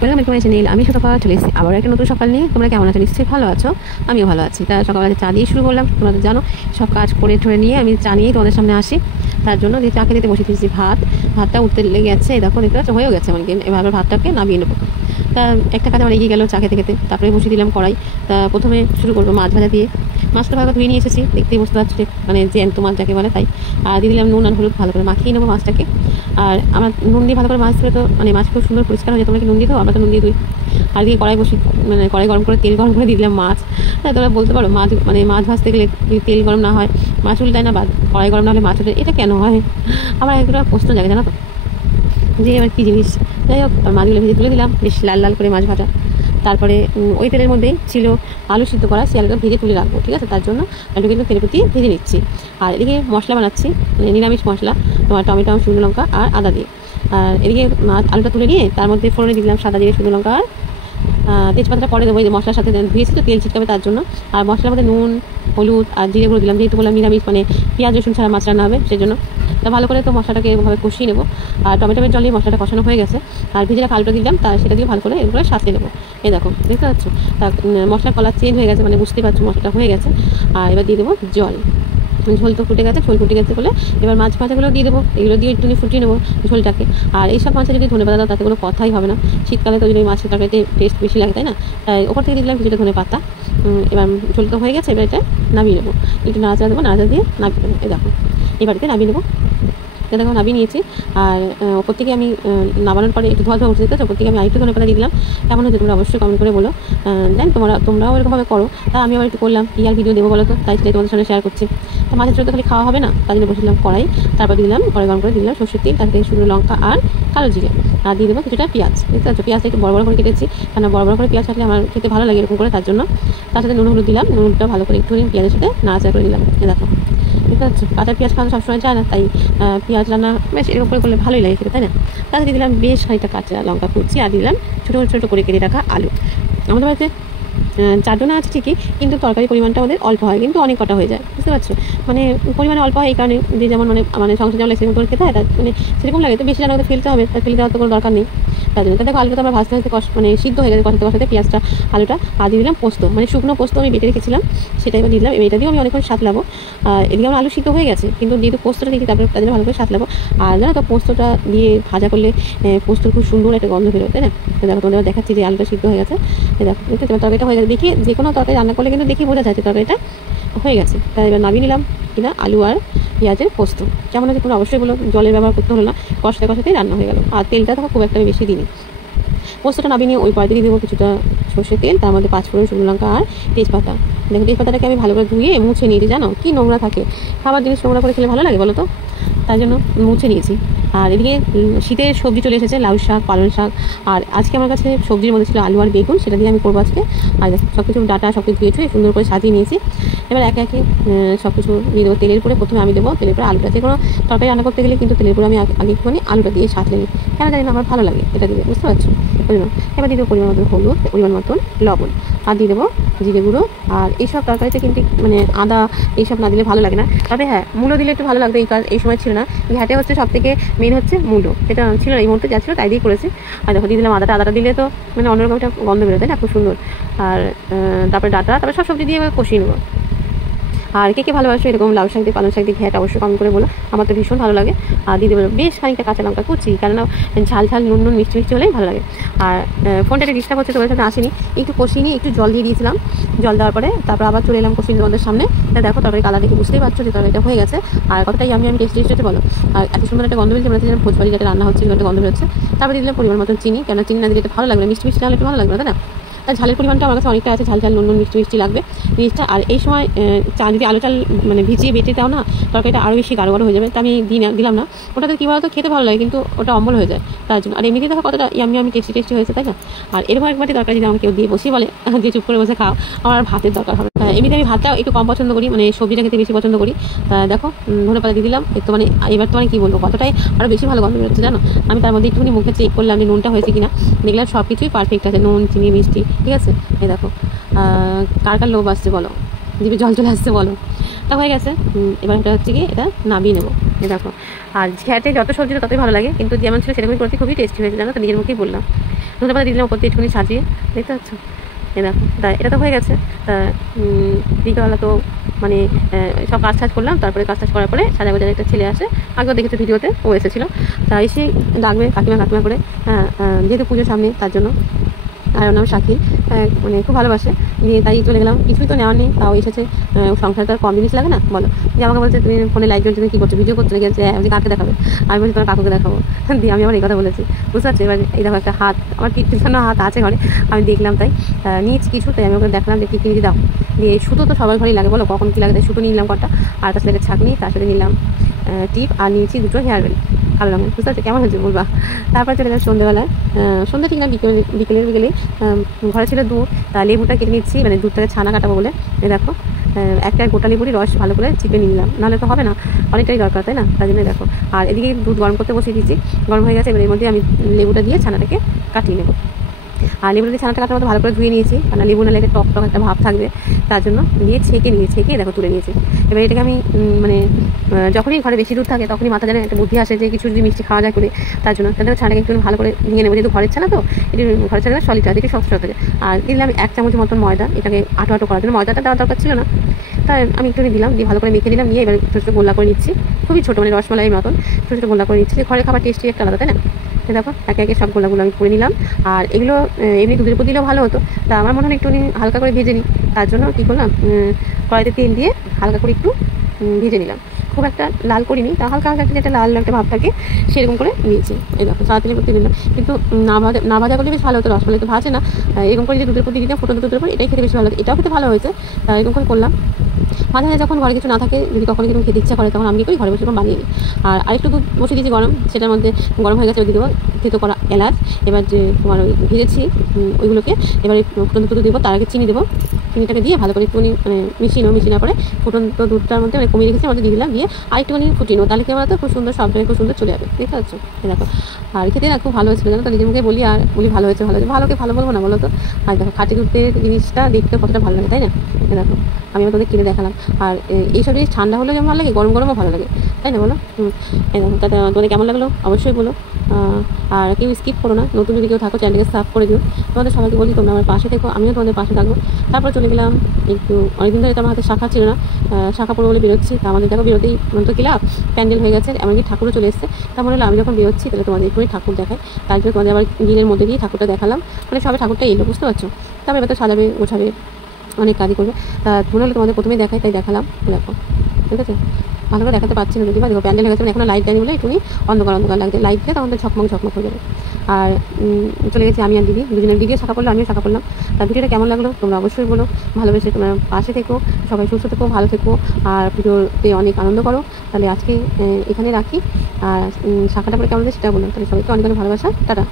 Welcome back to my channel. আমি সকাল চলে এসেছি আবার একটা নতুন সকাল নিয়ে। তোমরা কেমন আছো? নিশ্চয়ই ভালো আছো, আমিও ভালো আছি। তা সকালবেলা চা দিয়ে শুরু করলাম। তোমরা জানো সব কাজ করে ঠরে নিয়ে আমি চা নিয়েই তোমাদের সামনে আসি। তার জন্য যে চা খেতে বসে দিয়েছি, ভাতটা উঠতে লেগে যাচ্ছে। এই দেখো, দেখতে পাচ্ছ হয়েও গেছে আমার। এবার ভাতটাকে নামিয়ে নেবো। তা একটা কাজ আমার এগিয়ে গেলো চা খেতে খেতে। তারপরে বসিয়ে দিলাম কড়াই। তা প্রথমে শুরু করবো মাছ ভাজা দিয়ে। মাছটা ভালো ধুয়ে নিয়ে এসেছি, দেখতেই বুঝতে পারছি মানে জ্যান্ত মাছ যাকে বলে, তাই। আর দিয়ে দিলাম নুন আর হলুদ, ভালো করে মাখিয়ে নেবো মাছটাকে। আর আমার নুন দিয়ে ভালো করে মাছ ধরে তো মানে মাছ খুব সুন্দর পরিষ্কার হয়ে যায়। তোমরা কি নুন দিয়ে দাও? আমরা তো নুন দিয়ে দিই। আর দিয়ে কড়াই বসি, মানে কড়াই গরম করে তেল গরম করে দিয়ে দিলাম মাছ। তাই তোমরা বলতে পারো মাছ মানে মাছ ভাজতে গেলে তেল গরম না হয় মাছ উল্টায় না, বা কড়াই গরম না হলে মাছ উল্টায়, এটা কেন হয়? আমার একটা প্রশ্ন জাগে, জানো তো, যে এবার কী জিনিস। যাই হোক, মাছগুলো ভেজে তুলে দিলাম, বেশ লাল লাল করে মাছ ভাজা। তারপরে ওই তেলের মধ্যেই ছিল আলু সিদ্ধ করা, সেই আলুটা ভেজে তুলে রাখবো, ঠিক আছে? তার জন্য আলুটা কিন্তু তেলের প্রতি ভেজে নিচ্ছি। আর এদিকে মশলা বানাচ্ছি, মানে নিরামিষ মশলা, তোমার টমেটো, শুকনো লঙ্কা আর আদা দিয়ে। আর এদিকে আলুটা তুলে নিয়ে তার মধ্যে ফোড়নে দিলাম সাদা জিরে, শুকনো লঙ্কা আর তেজপাতাটা পরে দেবো। এই মশলার সাথে ধুয়েছি তো, তেল ছিটকাবে তার জন্য। আর মশলার মধ্যে নুন, হলুদ আর জিরে গুঁড়ো দিলাম, যেহেতু বললাম নিরামিষ, মানে পেঁয়াজ রসুন ছাড়া মাছ রান্না হবে, সেই জন্য। তা ভালো করে তো মশলাটাকে এরকমভাবে কষিয়ে নেবো। আর টমেটোর জল দিয়ে মশলাটা কষানো হয়ে গেছে। আর ভেজে রাখা আলুটা দিলাম, তা সেটা দিয়ে ভালো করে এরপরে সাঁতলে নেবো। এই দেখো, দেখতে পাচ্ছ তা মশলার কালার চেঞ্জ হয়ে গেছে, মানে বুঝতেই পারছো মশলাটা হয়ে গেছে। আর এবার দিয়ে দেবো জল। ঝোল তো ফুটে গেছে, ঝোল ফুটে গেছে বলে এবার মাছ ভাজাগুলো দিয়ে দেবো। এগুলো দিয়ে একটু ফুটিয়ে নেবো ঝোলটাকে। আর এইসব মাছে যদি ধনে পাতা দাও তাতে কোনো কথাই হবে না। শীতকালে তো যদি মাছের তরকারিতে টেস্ট বেশি লাগে, তাই না? তাই ওপর থেকে দিলাম কিছুটা ধনে পাতা। এবার ঝোল তো হয়ে গেছে, এবার এটা নামিয়ে নেবো। একটু নাড়াচাড়া দেবো, নাড়াচাড়া দিয়ে নামিয়ে নেবো। এই দেখো, এই বাড়িতে নামিয়ে নেবো। দেখো নামিয়ে নিয়েছি। আর ওপর থেকে আমি নামানোর পরে একটু ধোয়া ধোয়া উঠে দিতে, ওপর থেকে আমি আরেকটু ধনেপাতা দিয়ে দিলাম। কেমন হচ্ছে তোমরা অবশ্যই কমেন্ট করে বলো। দেন তোমরাও এরকমভাবে করো। তা আমি আবার একটু করলাম, কি আর ভিডিও দেবো বলো তো, তাই সেটাই তোমাদের সামনে শেয়ার করছি। তো মাছের ঝোল তো খালি খাওয়া হবে না, তার জন্য বসে দিলাম কড়াই। তারপর দিলাম কড়াই গরম করে দিলাম সরষের তেল, তার থেকে শুকনো লঙ্কা আর কালো জিরে। আর দিয়ে দেবো কিছুটা পেঁয়াজ। দেখতে পাচ্ছ পেঁয়াজটা একটু বড় বড় করে কেটেছি, কারণ বড় বড় করে পেঁয়াজ কাটলে আমার খেতে ভালো লাগে এরকম করে, তার জন্য। তার সাথে নুন হলুদ দিলাম, নুনটা ভালো করে একটু পেঁয়াজের সাথে নাড়াচাড়া করে দিলাম। দেখো, ঠিক আছে? কাঁচা পেঁয়াজ খাওয়ানো সবসময় যায় না, তাই পেঁয়াজ রান্না বেশ এরকম করে করলে ভালোই লাগে খেতে, তাই না? তাতে দিলাম বেশ খানিকটা কাঁচা লঙ্কা কুচি, আর দিলাম ছোটো ছোটো করে কেটে রাখা আলু। আমাদের বাড়িতে চারজনা আছে ঠিকই, কিন্তু তরকারির পরিমাণটা আমাদের অল্প হয়, কিন্তু অনেক কটা হয়ে যায়, বুঝতে পারছো? মানে পরিমাণে অল্প হয় এই কারণে, যে যেমন মানে সংসার যেমন সেরকম করে খেতে হয়, তার মানে সেরকম লাগে। তো বেশি রান্না করতে ফেলতে হবে, তার ফেলে দেওয়ার তো কোনো দরকার নেই। তার জন্য দেখো আলুটা আমরা ভাজতে ভাজতে মানে সিদ্ধ হয়ে গেছে, কষাতে কষাতে পেঁয়াজটা আলুটা। আর দিয়ে দিলাম পোস্ত, মানে শুকনো পোস্ত আমি বেটে রেখেছিলাম, সেটা এবার দিলাম। এটা দিয়েও আমি অনেকক্ষণ সাঁতলাবো। আর এদিকে আমার আলু সিদ্ধ হয়ে গেছে, কিন্তু যেহেতু পোস্তটা দিয়েছি তারপরে তার জন্য ভালো করে সাঁতলাবো। আর জানো তো পোস্তটা দিয়ে ভাজা করলে পোস্তর খুব সুন্দর একটা গন্ধ বেরোয়, তাই না? তো দেখো তোমাদের দেখাচ্ছি যে আলুটা সিদ্ধ হয়ে গেছে। দেখো দেখতে তরকারিটা হয়ে গেছে, দেখি যে কোনো তরকারি রান্না করলে কিন্তু দেখি বোঝা যায় যে তরকারিটা হয়ে গেছে। তাই এবার নামিয়ে নিলাম কিনা আলু আর পেঁয়াজের পোস্ত। কেমন আছে তোমরা অবশ্যই বলো। জলের ব্যবহার করতে হলো না, কষাতে কষাতেই রান্না হয়ে গেল। আর তেলটা তখন খুব একটা বেশি দিইনি। পোস্তটা নামিয়ে নিয়ে ওই কড়াইতে দিয়ে দেবো কিছুটা সর্ষের তেল, তার মধ্যে 5 ফোড়ন, শুকনো লঙ্কা আর তেজপাতা। দেখো তেজপাতাটাকে আমি ভালো করে ধুয়ে মুছে নিয়েছি। জানো কি নোংরা থাকে, খাবার জিনিস নোংরা করে খেলে ভালো লাগে বলো তো? তাই জন্য মুছে নিয়েছি। আর এদিকে শীতের সবজি চলে এসেছে, লাউ শাক, পালং শাক। আর আজকে আমার কাছে সবজির মধ্যে ছিল আলু আর বেগুন, সেটা দিয়ে আমি করবো আজকে। আর সব কিছু ডাটা সব কিছু ধুয়ে সুন্দর করে সাজিয়ে নিয়েছি। এবার একে একে সব কিছু দিয়ে দেবো। তেলের পরে প্রথমে আমি দেবো, তেলের পরে আলুটা। যে কোনো তরকারি রান্না করতে গেলে কিন্তু তেলের পরে আমি আগে একটুখানি আলুটা দিয়ে সাঁতলে নিই, কেন জানি না আমার ভালো লাগে এটা দিয়ে, বুঝতে পারছো? ওই জন্য এবার দিয়ে দেবো পরিমাণ মতন হলুদ, পরিমাণ মতন লবণ, আর দিয়ে দেবো জিরে গুঁড়ো। আর এইসব তরকারিতে কিন্তু মানে আদা এইসব না দিলে ভালো লাগে না। তবে হ্যাঁ, মূলো দিলে একটু ভালো লাগতো, এই সময় ছিল না। ঘ্যাটে হচ্ছে সব থেকে মেন হচ্ছে মূলো, এটা ছিল না এই মুহূর্তে, যা ছিল তাই দিয়ে করেছি। আর দেখো দিয়ে দিলাম আদাটা দিলে তো মানে অন্যরকম একটা গন্ধ বেরোয়, তাই না? খুব সুন্দর। আর তারপরে ডাটা, তারপরে সব সবজি দিয়ে কষিয়ে নেবো। আর কে কে ভালোবাসো এরকম লাউ শাক দিয়ে, পালং শাক দিয়ে ঘ্যাট, অবশ্যই কমেন্ট করে বলো। আমার তো ভীষণ ভালো লাগে। আর দিয়ে দেবো বেশ খানিকটা কাঁচা লঙ্কা কুচি, কেননা ঝাল ঝাল নুন নুন মিষ্টি মিষ্টি হলেই ভালো লাগে। আর ফোনটা একটা ডিস্টার্ব হচ্ছে, তোমার সাথে আসেনি, একটু কষিয়ে নিয়ে একটু জল দিয়ে দিয়েছিলাম। জল দেওয়ার পরে তারপর আবার চলে এলাম কষিয়ে তোমাদের সামনে। তা দেখো তরকারি কালার দেখে বুঝতেই পারছো যে তরকারিটা হয়ে গেছে। আর কতটাই আমি টেস্টি টেস্টি বলো। আর এত সুন্দর একটা গন্ধ বেরোচ্ছে, মনে হচ্ছে যেন ভোজবাড়ি যাতে রান্না হচ্ছে একটা গন্ধ বেরোচ্ছে। তারপরে দিলাম পরিমাণ মতন চিনি, কেন চিনি না দিলে ভালো লাগবে, মিষ্টি মিষ্টি হলে একটু ভালো লাগবে, তাই না? আর ঝালের পরিমাণটা আমার কাছে অনেকটা আছে, ঝাল ঝাল নুন নুন মিষ্টি মিষ্টি লাগবে জিনিসটা। আর এই সময় যদি আলু চাল মানে ভিজিয়ে বেটে দাও না, তরকারিটা আরও বেশি গাঢ় গাঢ় হয়ে যাবে। তা আমি দিলাম না। ওটাতে কী বলতো খেতে ভালো লাগে, কিন্তু ওটা অম্বল হয়ে যায়, তার জন্য। আর এমনিতে দেখো কতটা আমি টেস্টি টেস্টি হয়েছে, তাই না? আর এরকম একবারটি তরকারি যদি আমাকে কেউ দিয়ে বসিয়ে বলে যে চুপ করে বসে খাও, আমার ভাতের দরকার হবে। এমনিতে আমি ভাতটাও একটু কম পছন্দ করি, মানে সবজিটা খেতে বেশি পছন্দ করি। দেখো ধনেপাতা দিয়ে দিলাম একটু, মানে এবার তো মানে কী বলবো, কতটাই আরও বেশি ভালো গন্ধ বেরোচ্ছে, জানো? আমি তার মধ্যে একটুখানি মুখে চেক করলাম যে নুনটা হয়েছে কিনা, দেখলাম সব কিছুই পারফেক্ট আছে, নুন চিনি মিষ্টি, ঠিক আছে? এই দেখো কার কার লোভ আসছে বলো, জিভে জল চলে আসছে বলো। তা হয়ে গেছে। এবার এটা হচ্ছে কি, এটা নামিয়ে নেবো। এই দেখো, আর ঘ্যাটে যত সবজি ততই ভালো লাগে, কিন্তু যেমন ছিল সেরকমই করতে খুবই টেস্টি হয়েছে, জানো তো, নিজের মুখেই বললাম। ধনে পাতা দিয়ে দিলাম ওপর দিয়ে একটুখানি সাজিয়ে, দেখতে পাচ্ছ? এ দেখো, তা এটা তো হয়ে গেছে। তা বিকেলবেলা তো মানে সব কাজ টাজ করলাম, তারপরে কাজ টাজ করার পরে সাজা বাজারে একটা ছেলে আসে, আগেও দেখেছো ভিডিওতে, ও এসেছিলো। তা এসে ডাকবে কাকিমা কাকিমা করে, যেহেতু পুজোর সামনে তার জন্য। আর ওর নাম সাক্ষী, মানে খুব ভালোবাসে। দিয়ে তাই চলে গেলাম, কিছুই তো নেওয়ার নেই, তাও এসেছে। সংসারে তো আর কম জিনিস লাগে না বলো। যে আমাকে বলছে তুমি ফোনে লাইট জ্বলছে, তুমি কী করছো, ভিডিও করতে গেছে, যে কাকে দেখাবে? আমি বলছি তোমার কাকুকে দেখাবো। দিয়ে আমি আবার এই কথা বলেছি, বুঝতে পারছি। এবার এই দেখো একটা হাত, আমার কীর্তির জন্য হাত আছে ঘরে, আমি দেখলাম তাই নিয়েছি কিছু, তাই আমি ওকে দেখলাম যে কী কিনে দাও। দিয়ে সুতো তো সবার ঘরেই লাগে বলো, কখন কী লাগে, তাই সুতো নিয়ে নিলাম কটা, আর তার সাথে ছাঁকনি, তার সাথে নিলাম টিপ, আর নিয়েছি দুটো হেয়ার বেল কালো রঙের, বুঝতে পারছি কেমন হয়েছে বলবা। তারপর চলে গেলাম সন্ধ্যেবেলায়, সন্ধ্যে ঠিক না বিকেলে ঘরে ছিল দুধ, তা লেবুটা কেটে নিচ্ছি, মানে দুধটাকে ছানা কাটাবো বলে। দেখো একটা গোটা লেবুরই রস ভালো করে চিপে নিয়ে নিলাম, নাহলে তো হবে না, অনেকটাই দরকার তাই না, তাই জন্য দেখো। আর এদিকে দুধ গরম করতে বসিয়ে দিচ্ছি, গরম হয়ে গেছে, এবার এর মধ্যে আমি লেবুটা দিয়ে ছানাটাকে কাটিয়ে নেবো। আর লেবুটা দিয়ে ছানাটা কাটার মতো ভালো করে ধুয়ে নিয়েছি, কারণ লেবু না লেগে টক টক একটা ভাব থাকবে, তার জন্য দিয়ে ছেঁকে দেখো তুলে নিয়েছি। এবার এটাকে আমি মানে যখনই ঘরে বেশি দুধ থাকে তখনই মাথা জানে একটা বুদ্ধি আসে যে কিছু যদি মিষ্টি খাওয়া যায় করে, তার জন্য তাদের ছানাটাকে একটু ভালো করে ভেঙে নেবো, যেহেতু ঘরের ছানা তো, এটি ঘরের ছানা সলিড আছে, এটি শক্ত থাকে। আর দিলাম 1 চামচের মতন ময়দা, এটাকে আটো করার জন্য, ময়দাটা দেওয়ার দরকার ছিল না, তাই আমি একটু দিলাম, দিয়ে ভালো করে মেখে দিলাম। নিয়ে এবার ছোটো ছোটো গোল্লা করে নিচ্ছি, খুবই ছোটো, মানে রসমালাইয়ের মতন ছোটো ছোটো গোল্লা করে নিচ্ছি। ঘরের খাবার টেস্টই একটা আলাদা, তাই না? দেখো একে একে সব গোলাগুলো আমি করে নিলাম। আর এগুলো এমনি দুধের উপর দিলেও ভালো হতো, তা আমার মনে হয় একটুখানি হালকা করে ভেজে নিই, তার জন্য কী করলাম, কড়াইতে তেল দিয়ে হালকা করে একটু ভেজে নিলাম, খুব একটা লাল করিনি, তা হালকা হালকা একটা লাল একটা ভাব থাকে সেরকম করে নিয়েছি। এই দেখো তাড়াতাড়ি করতে দিলাম, কিন্তু না ভাজা করলে বেশ ভালো হতো, রসমালাই তো ভাজে না, এরকম করে যে দুধের উপর দিয়ে দিলাম, ফুটন্ত দুধের উপর, এটাই খেতে বেশি ভালো লাগে, এটাও খেতে ভালো হয়েছে, এরকম করে করলাম। মাঝে মাঝে যখন ঘরে কিছু না থাকে, যদি কখনো কিছু খেতে ইচ্ছা করে, তখন আমি কী করি, ঘরে বসে বানিয়ে নিই। আর আরেকটু দুধ বসে দিয়েছি গরম, সেটার মধ্যে গরম হয়ে গেছে, ওই দেবো থেতো করা এলাচ, এবার যে তোমার ওই ভেজেছি ওইগুলোকে এবারে ফুটন্ত দুধ দেবো, তার আগে চিনি দেবো, চিনিটাকে দিয়ে ভালো করে একটুখানি মানে মিশিয়ে নেওয়ার পরে ফুটন্ত দুধটার মধ্যে মানে কমিয়ে রেখেছি মধ্যে দিয়ে দিলাম, দিয়ে আর একটুখানি ফুটিয়ে নেবো, তাহলে কি বলতো খুব সুন্দর সবটাই খুব সুন্দর চলে যাবে, দেখতে পাচ্ছ? দেখো আর খেতে না খুব ভালো হয়েছিল, জানো তো, নিজের মুখে বলি আর বলি ভালো হয়েছে, ভালোকে ভালো বলবো না বলো তো? আর দেখো খাঁটি দুধের জিনিসটা দেখতে কতটা ভালো লাগে, তাই না? দেখো আমি তোদের কিনে দেখালাম। আর এইসব জিনিস ঠান্ডা হলেও যেমন ভালো লাগে, গরম গরমও ভালো লাগে, তাই না বলো? তাতে তোমাদের কেমন লাগলো অবশ্যই বলো। আর কেউ স্কিপ করো না, নতুন যদি কেউ থাকো চ্যানেলকে সাবস্ক্রাইব করে দিও। তোমাদের সবাইকে বলি তোমরা আমার পাশে থেকো, আমিও তোমাদের পাশে থাকবো। তারপর চলে গেলাম একটু, অনেকদিন ধরে তো আমার হাতে শাখা ছিল না, শাখা পড়বো বলে বেরোচ্ছি, তা আমাদের দেখো বেরোতেই তো কি লাভ, প্যান্ডেল হয়ে গেছে, এমনকি ঠাকুরও চলে এসেছে। তা মনে হলো আমি যখন বেরোচ্ছি তাহলে তোমাদের একটু ঠাকুর দেখাই, তারপরে তোমাদের আবার দিনের মধ্যে দিয়ে ঠাকুরটা দেখালাম, মানে সবে ঠাকুরটা এলো, বুঝতে পারছো? তারপরে এবার তো সাজাবে গোছাবে, অনেক কাজই করবে, তা মনে হলো তোমাদের প্রথমেই দেখাই, তাই দেখালাম। দেখো ঠিক আছে, ভালো করে দেখাতে পারছি না যদি, বা দেখো প্যান্ডেল হয়ে গেছে, এখন লাইট দেয়নি বলে একটুখানি অন্ধকার লাগছে, লাইট দিয়ে তখন তো ঝকমক হয়ে যাবে। আর চলে গেছি আমি আর দিদি, দুজনের দিদিও শাখা পড়লো, আমিও শাখা পড়লাম। তার ভিডিওটা কেমন লাগলো তোমরা অবশ্যই বলো, ভালোবেসে তোমরা পাশে থেকো, সবাই সুস্থ থেকো, ভালো থেকো, আর ভিডিওতে অনেক আনন্দ করো। তাহলে আজকে এখানে রাখি, আর শাখাটা পরে কেমন হচ্ছে সেটা বলো, তাহলে সবাইকে অনেক অনেক ভালোবাসা, টাটা।